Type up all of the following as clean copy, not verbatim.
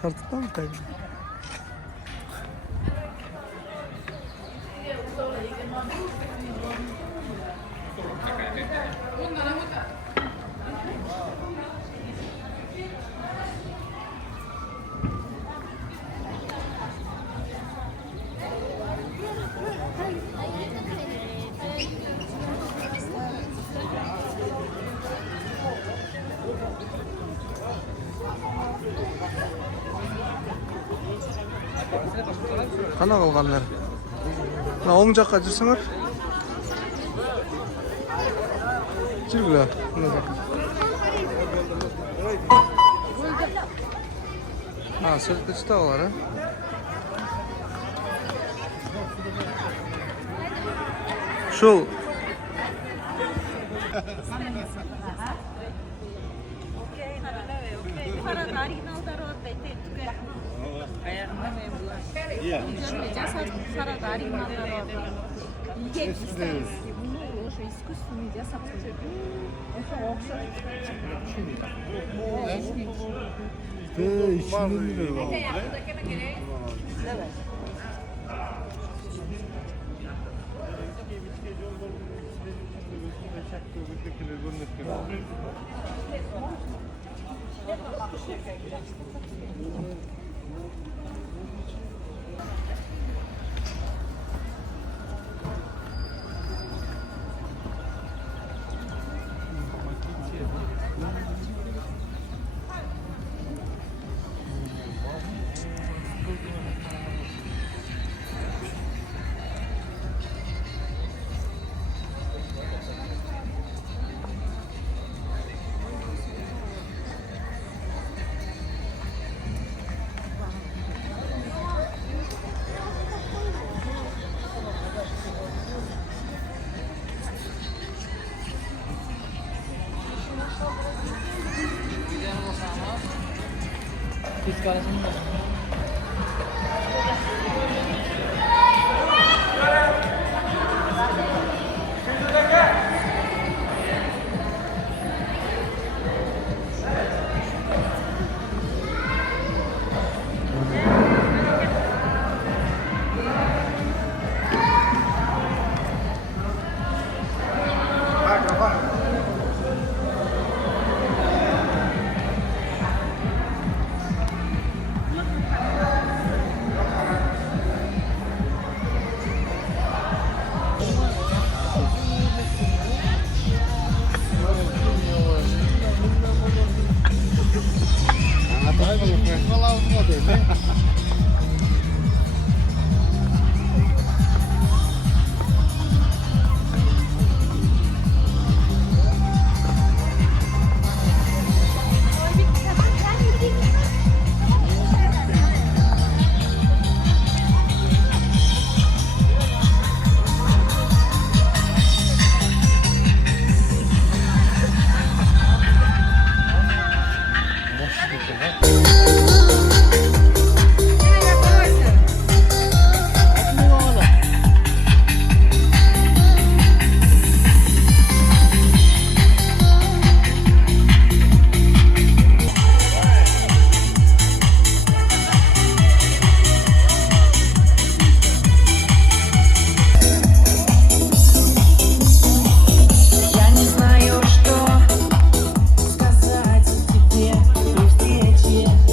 Tartıdan mı kaydın? Қана қалғандар. Мына оң жаққа жүрсіңдер. Жүргілер. Мына жаққа. Сөлтті ұста олар, Шул. Я не знаю, что сказать тебе при встрече.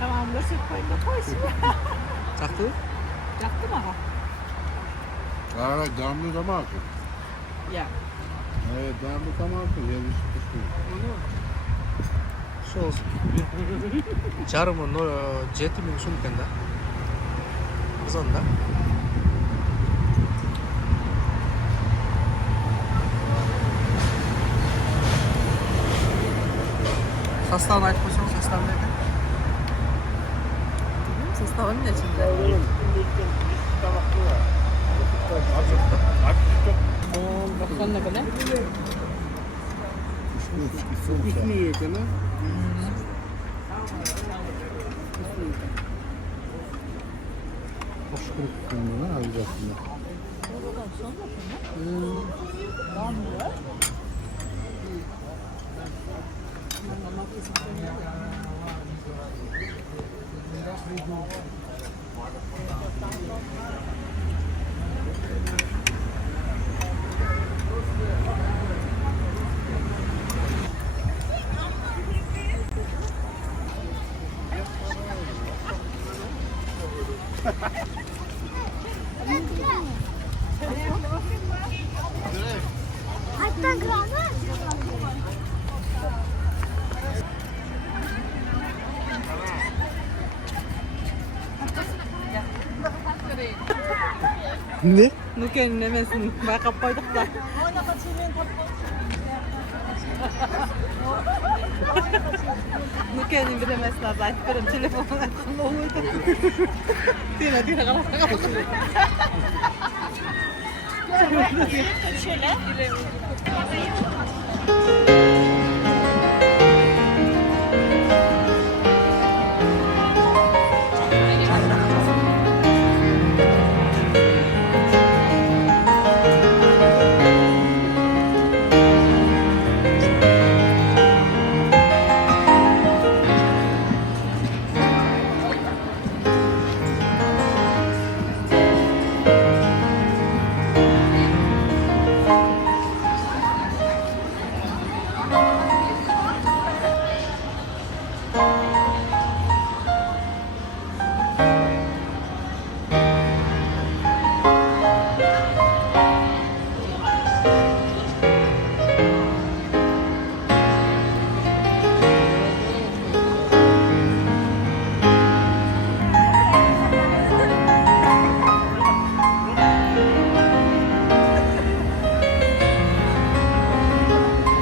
Tamamdır, süt koyma koy şimdi. Çaktı? Yaktı mı ha? Evet, damlı da mı akıyor? Ya. Evet, damlı da mı akıyor? Yani sos. Jarmo no jeti min sun kenda. Zonda. Sastavını açıp koşalım, sastav nerede? Sastavın ne içinde? Bakalım ne böyle? Üstünü kana. Hoş kırık alacaksın. Hatta gramı. Ne? Nuke'nin nemesini bakıp koyduk da. Nuke'nin bir nemesini azayt. Benim telefonum açsın oluydu. Dine kapat. Şöyle.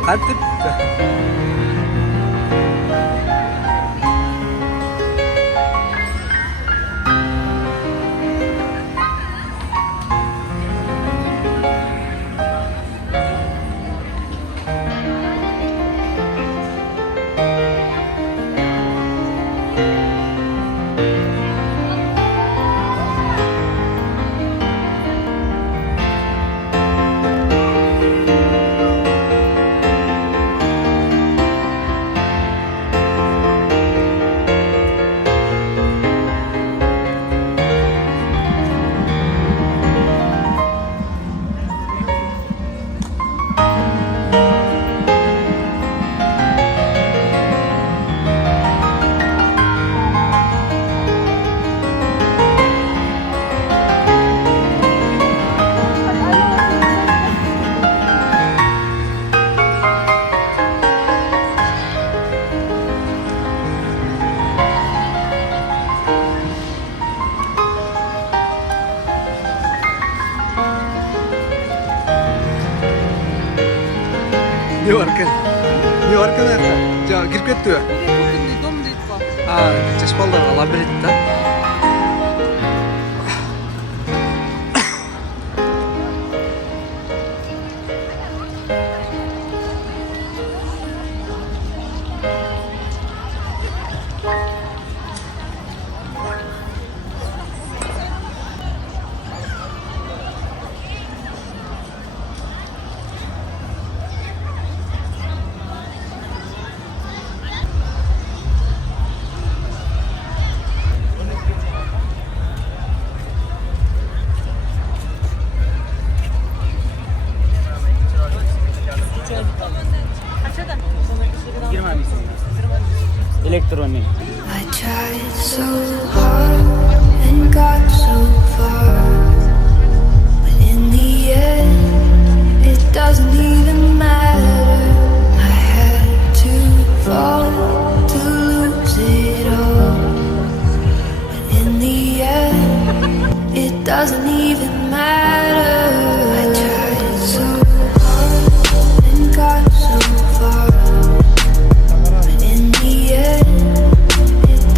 Hadi. Нью-Йорк. Нью-Йорк нәрсе? Жаңа кіріп кетті бе? Кухонный дом дейді ба. Жас лабиринт та. Elektronik. I tried so hard and got so far, but in the end, it doesn't even matter. I had to fall to lose it all, but in the end, it doesn't even matter. I tried so hard and got so far.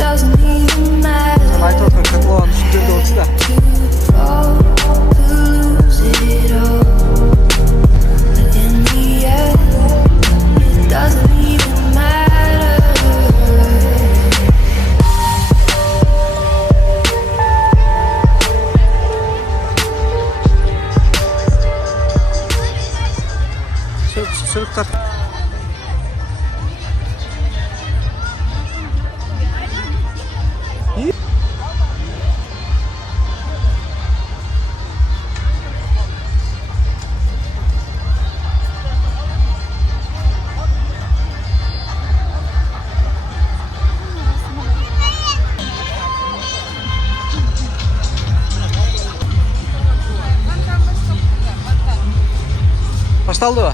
Doesn't even matter. Aytып отқан котлован үстінде отыр да. To fall, to lose it all. But in the end, it doesn't even matter. Sürüktар. Başlandı mı?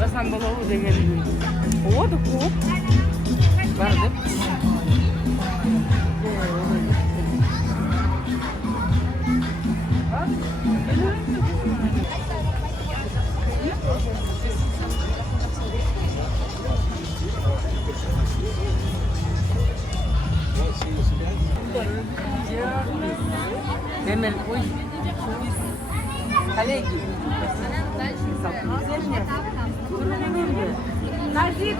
Basan baba o da geldi. O da ku. Vardı. Demel uy. Kalegi. Назик,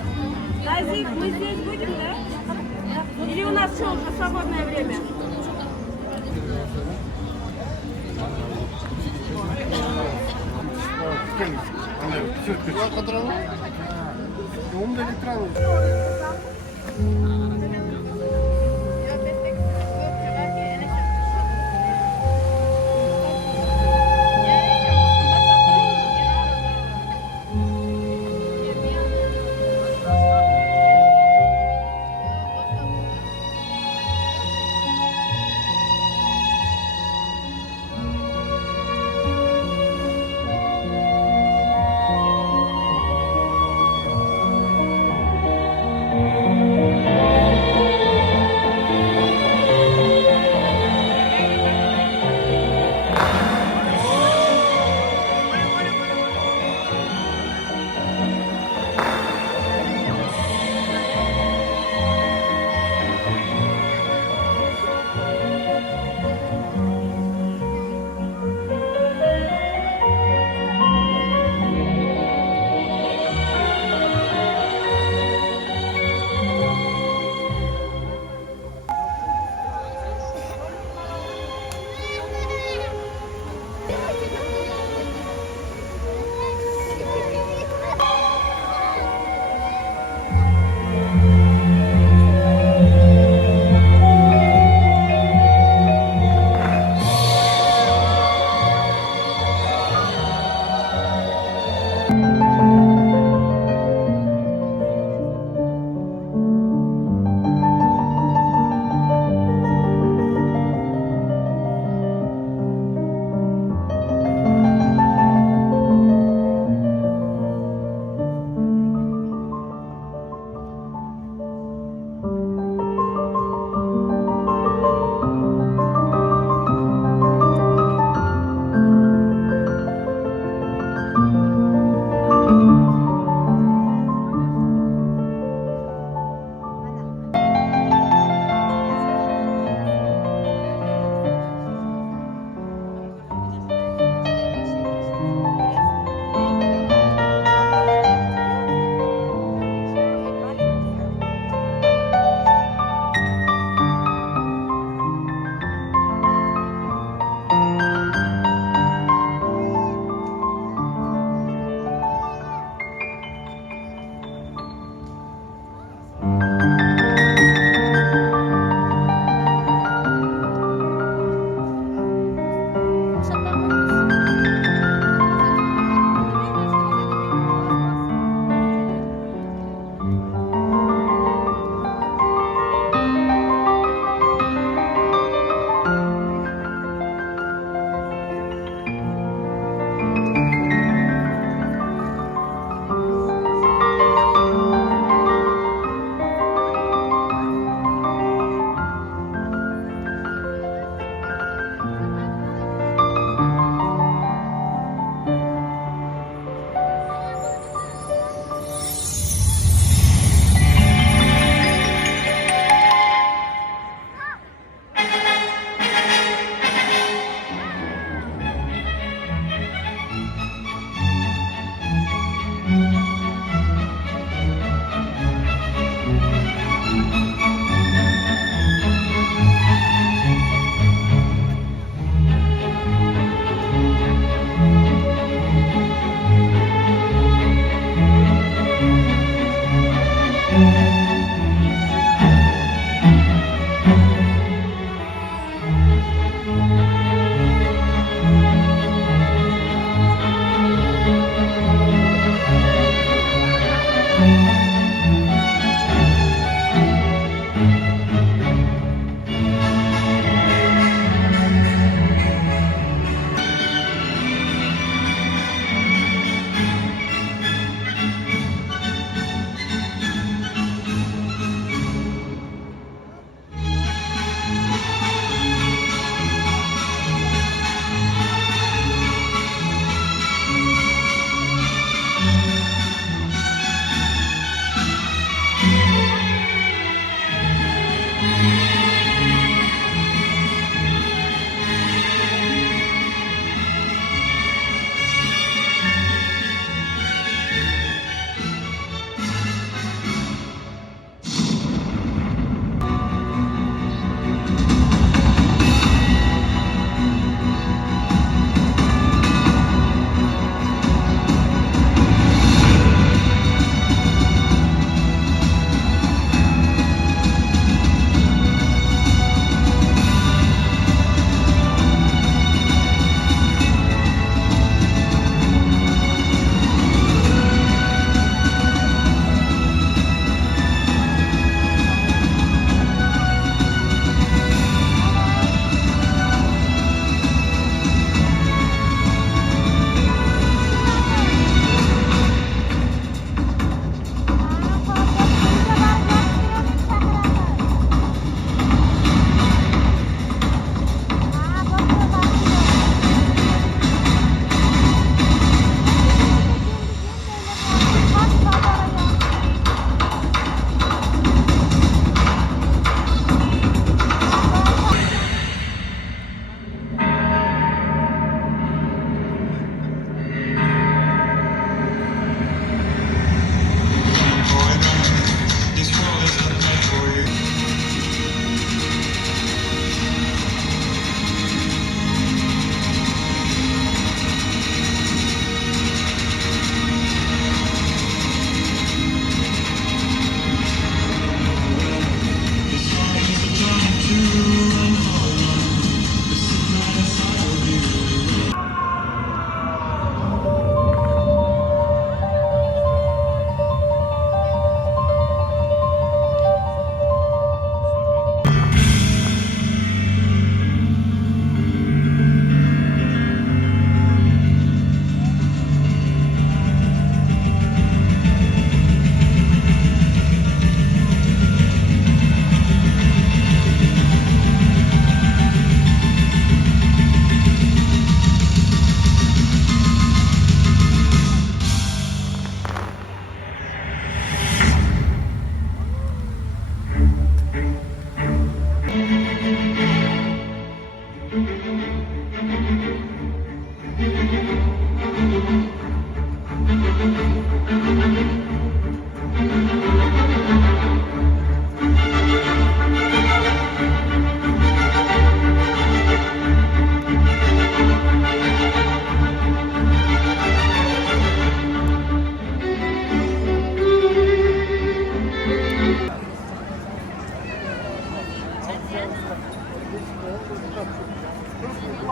Назик, мы здесь будем, да? Или у нас все уже свободное время?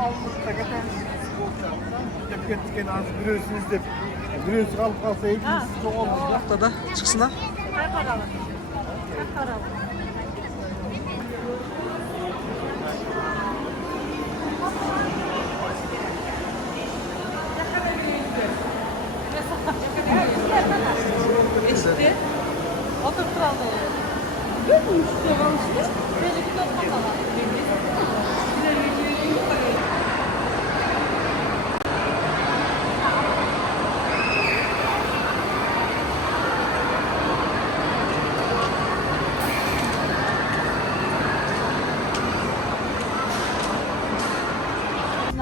almışsa geçen hep gittikten az biliyorsunuz de birisi kalıp kalsa ikincisi çok olmuş. Haftada çıksınlar. Kaç paralı? Kaç paralı? İşte. Oturturalım. Görmüş devam işte. Böyle bir lokma var.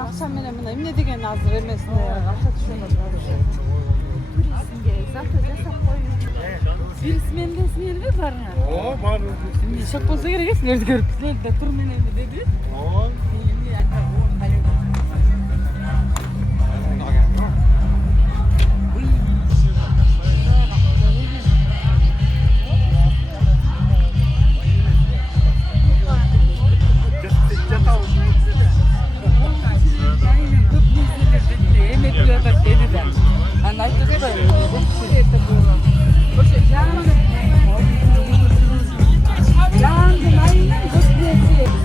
Akşam menemine ne degen hazır emesine ya. Akşam şuna Birisinin de ismini mi var ha? Oo, var. Çok fazla gerek nerede görüntüler de turmeneydi dedi. Oo. Aynen köp müzeler dedi. Emekliler de dedi de. Anlaydı da Canım aynen köp müzeler.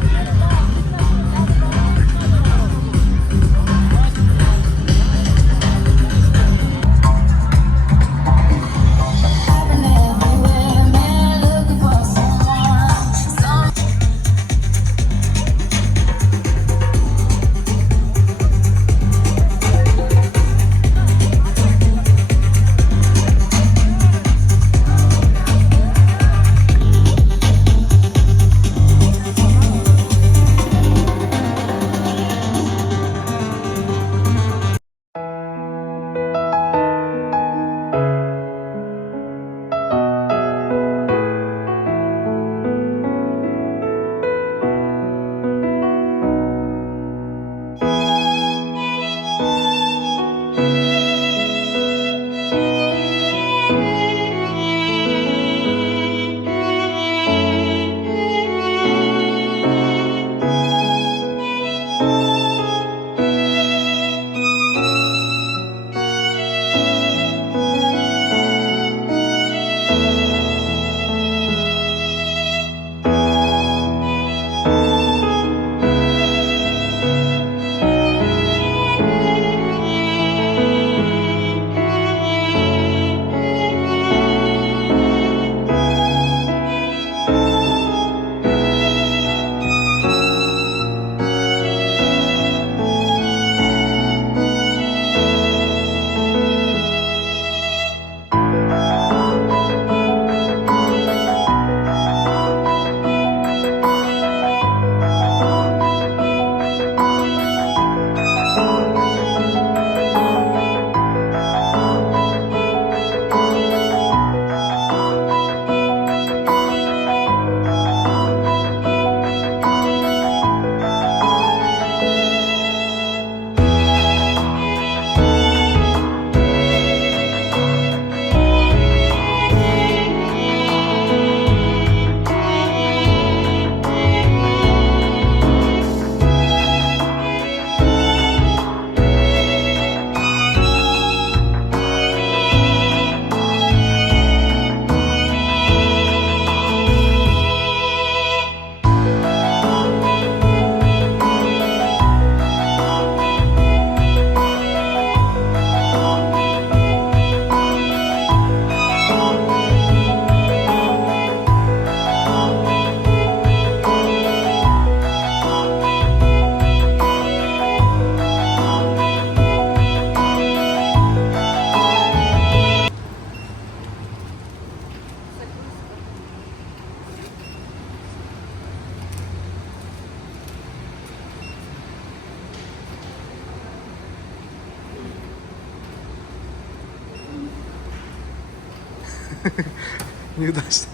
Niye taştı?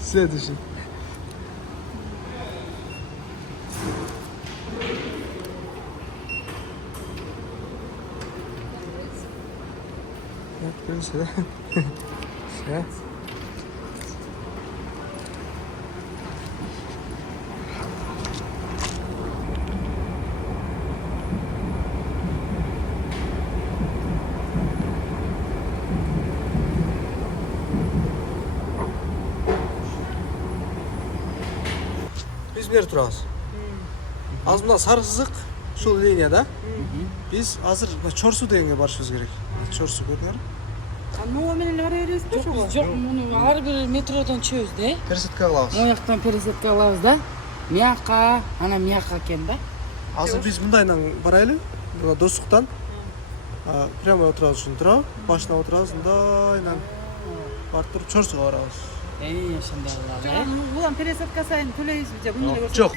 Size düşün. Yap böyle söyle. Şey. biz beri turabız. Az mına sarı sızık şul liniyada. Biz hazır Çorsu degenge barışыбыз керек. Çorsu görünüyor. No менен ара бересиз Жоқ, біз жоқ, мұны ары бері метродан түшөбүз да. Пересетке алабыз. Мояқтан пересетке алабыз да. Мияққа, ана мияққа екен да. Азыр биз мындайдан барайлы. Мына достуктан прямо отурабыз үчүн тура, башына отурабыз, мындайдан барып туруп Чорсуга барабыз. Ошондой алалы. Улам пересадка сайын төлөйсүз же күнүгө көрсөтөбүз. Жок.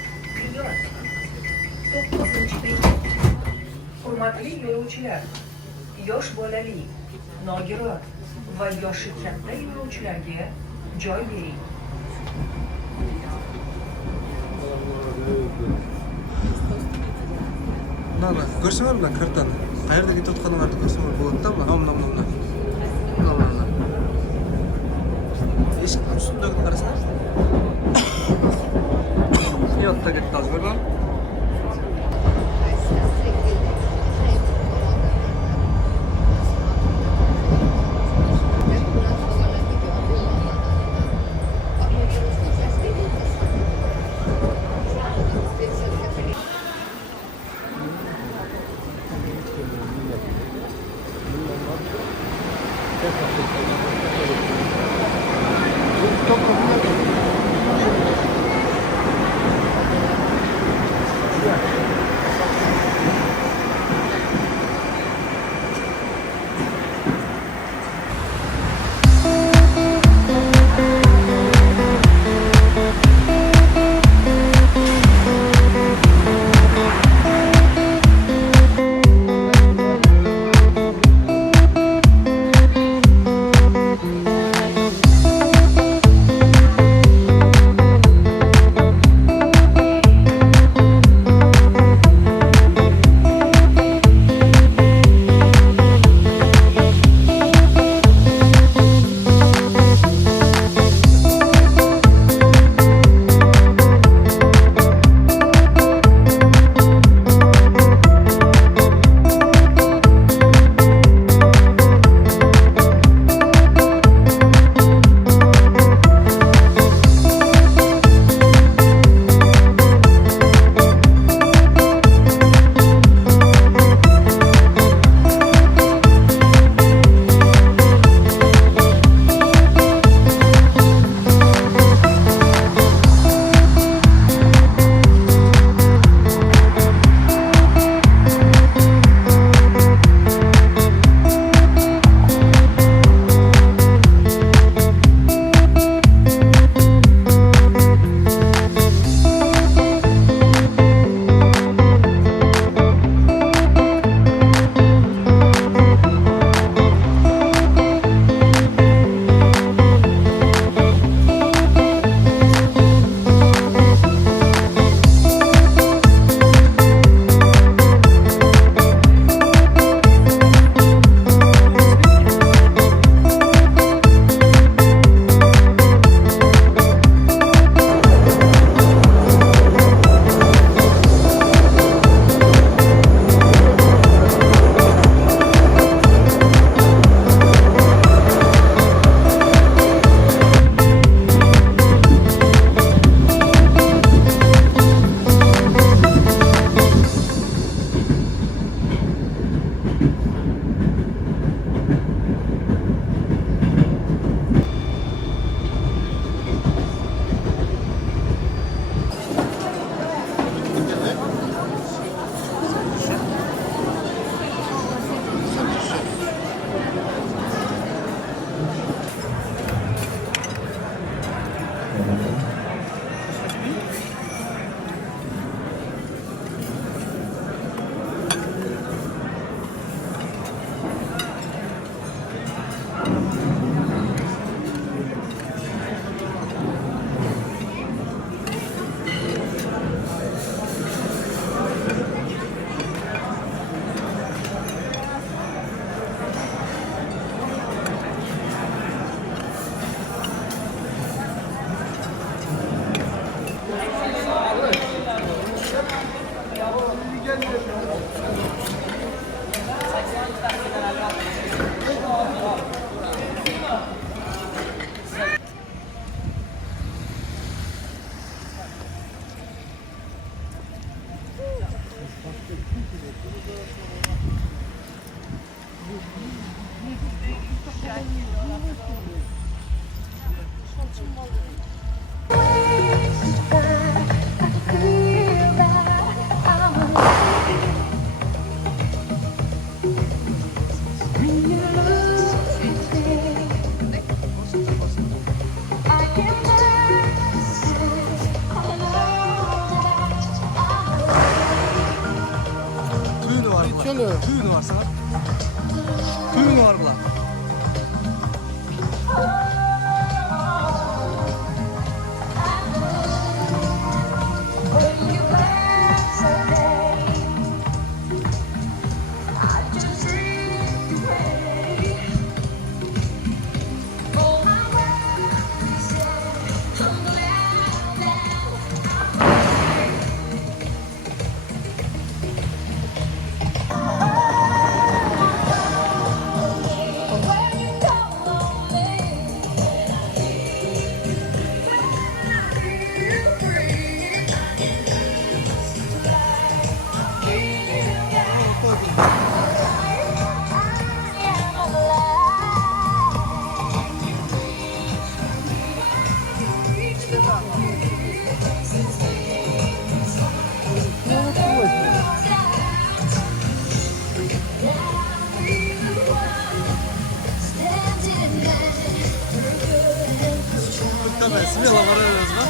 Hurmatli yo'lovchilar, yosh bolali, nogiron va yoshi katta yo'lovchilarga joy bering. Мына көрсөңөр мына картаны. Каерде кетип атканыңарды көрсөңөр болот да, мына. Мына. Эшиктин үстүндөгүнү карасаңар. Йотта кетти азыр көрдүңбү? Tüyünü. Tüyünü var sana. Tüyünü var bulan. Давай, смело воротилась, да?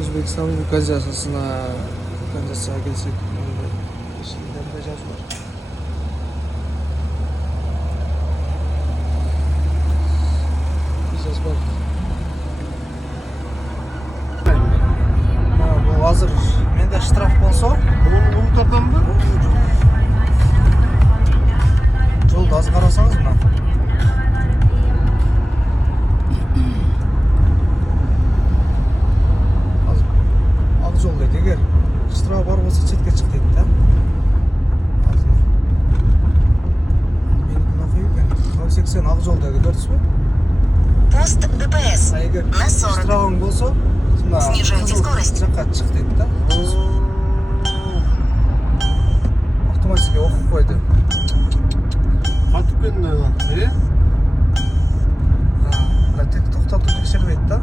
O'zbekiston kanzasiyaga kelsak, shunday joz bor. Joz bor. Bu hozir menda shtraf bo'lsa, Onu topamdı. yo'lda hozir qarasangiz mana. Yo'l deydi, agar shtraf bor bo'lsa chetga chiq deydi-da. Meni nima qo'ygan? 80 Aqjo'ldagi ko'rdingizmi? Пост ДПС Agar на 40. shtrafing bo'lsa, Снижайте скорость. Chiqqa chiq deydi-da. Avtomatik o'qib qo'ydi. Katıp kendine lan. Ha, tek to'xtatib tekshirmaydi-da.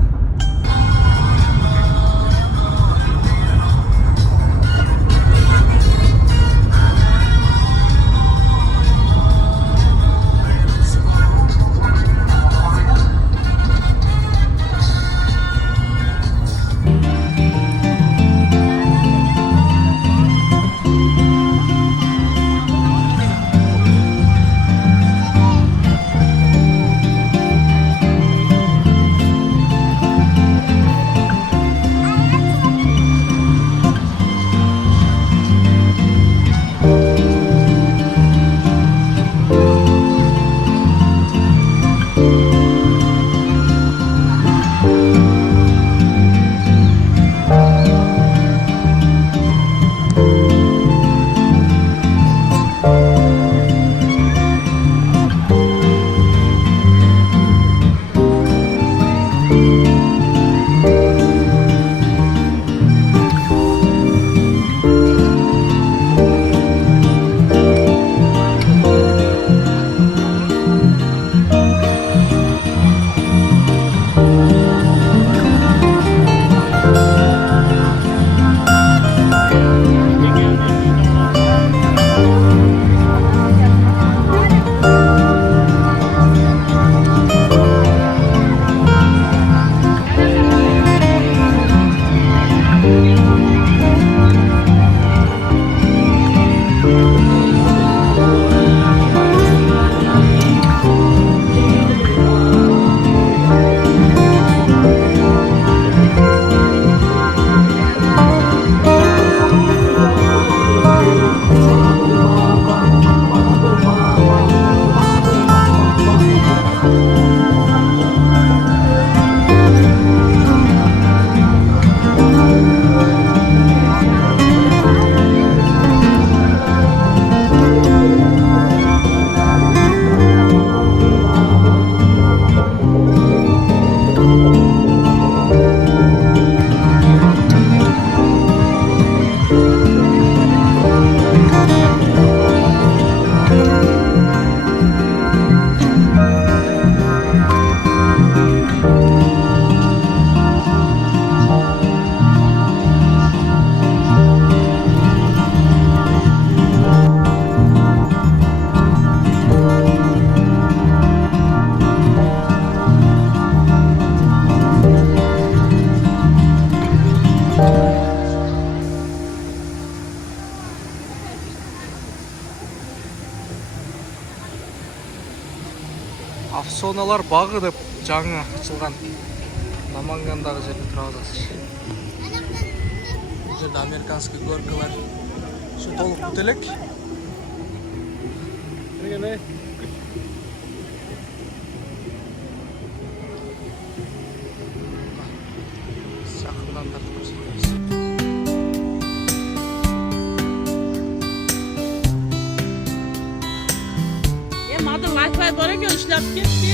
Соналар бағы деп жаңы ашылған Намангандағы жерде тұра аласыз. Бұл жерде американский горкалар. Şu толық бүтелек. Жақындан тартып көрсетеміз. Madem Wi-Fi bana görüşler gitti.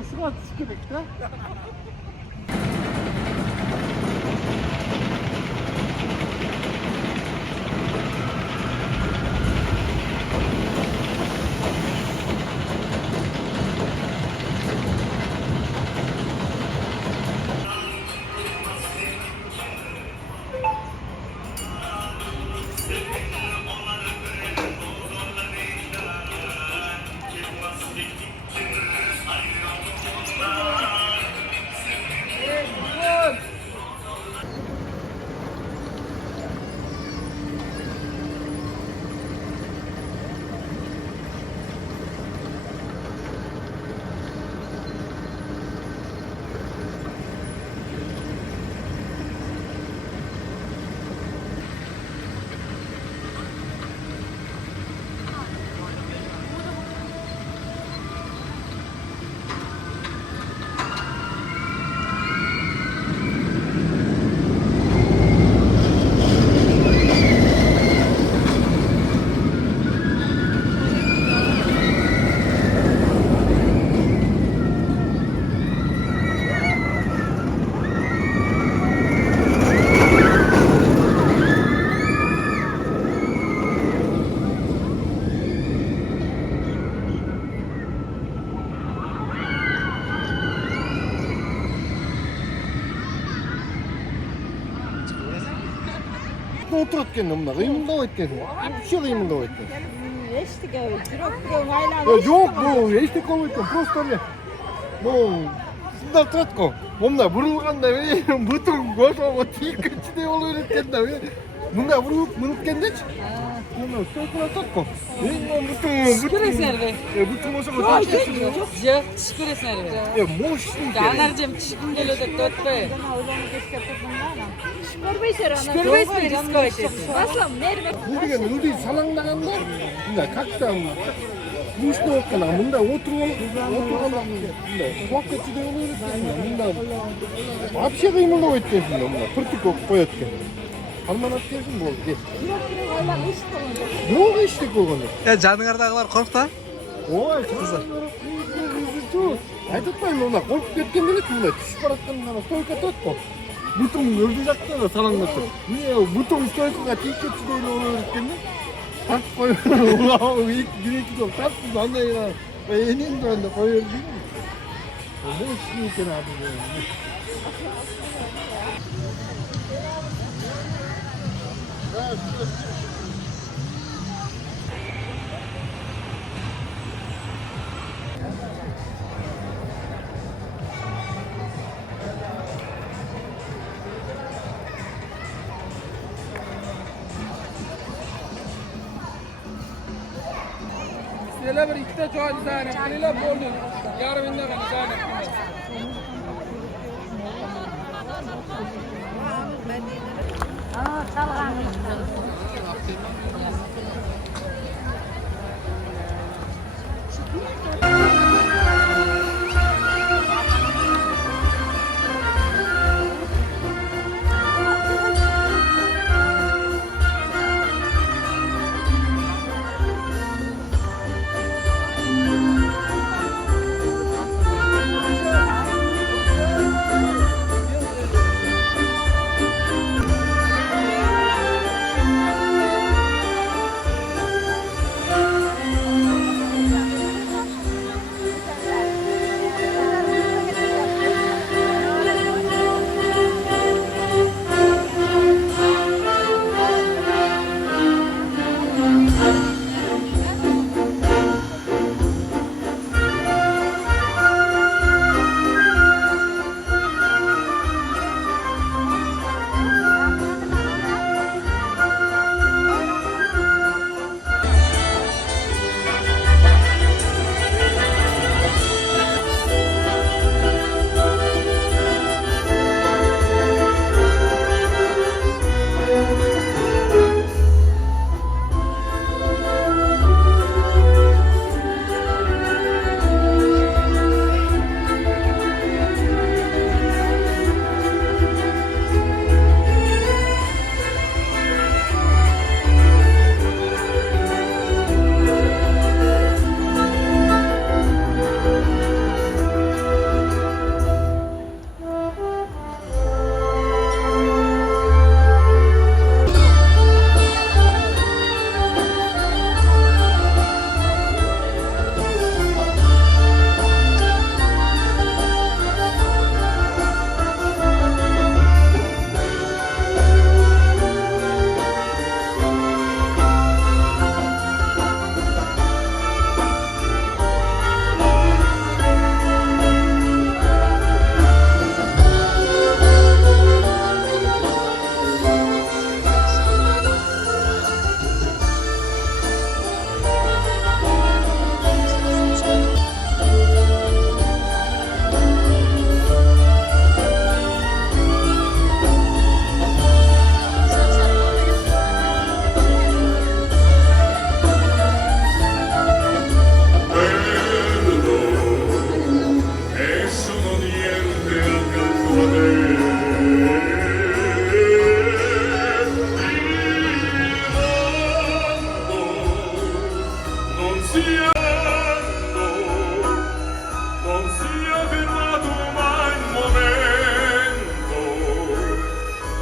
Osman çıkıbıktı. отырады екен мына қимылдап айтты вообще қимылдап айтты Yok bu eşlik olmayacak. Просто не. Ну, сюда тратко. Мында бурулганда бүтүн кошого тийкичиде болуп эткенде. Мында буруп мүнүткендечи. Мында стойкула татко. Şükür serve. Бүтүн ошого Çok татко. çok şükür serve. Можешь. Anarcığım çişkin geliyor da dörtte. Şükür Beyser ana. Şükür Beyser riskoyte. Aslan merve. Bu деген ылдый салаңдаганда мында как-то мышты оккана мында отурганда мында кулакка чыдей болуп экен мында вообще кыймылдабайт экенсиң мында тыртык окуп коет экен карманат экенсиң болду кет бирок иштик болгондо Жаныңардагылар коркта? ой айтып атпаймынбы мына коркуп кеткен делет мында түшүп баратканда гана стойка татко бүтүн өлдү жакта да салаңдатып бүтүн стойкага тийип кетчүдөй эле болуп эткенде тартып коюп бир-эки жол тартып андай энеңди анда кое бердим эмне экен аты Sizler bir iki de çoğu zahane. Kaliyle boldu. Yarım inde kadar zahane.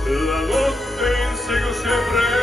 La notte insegue sempre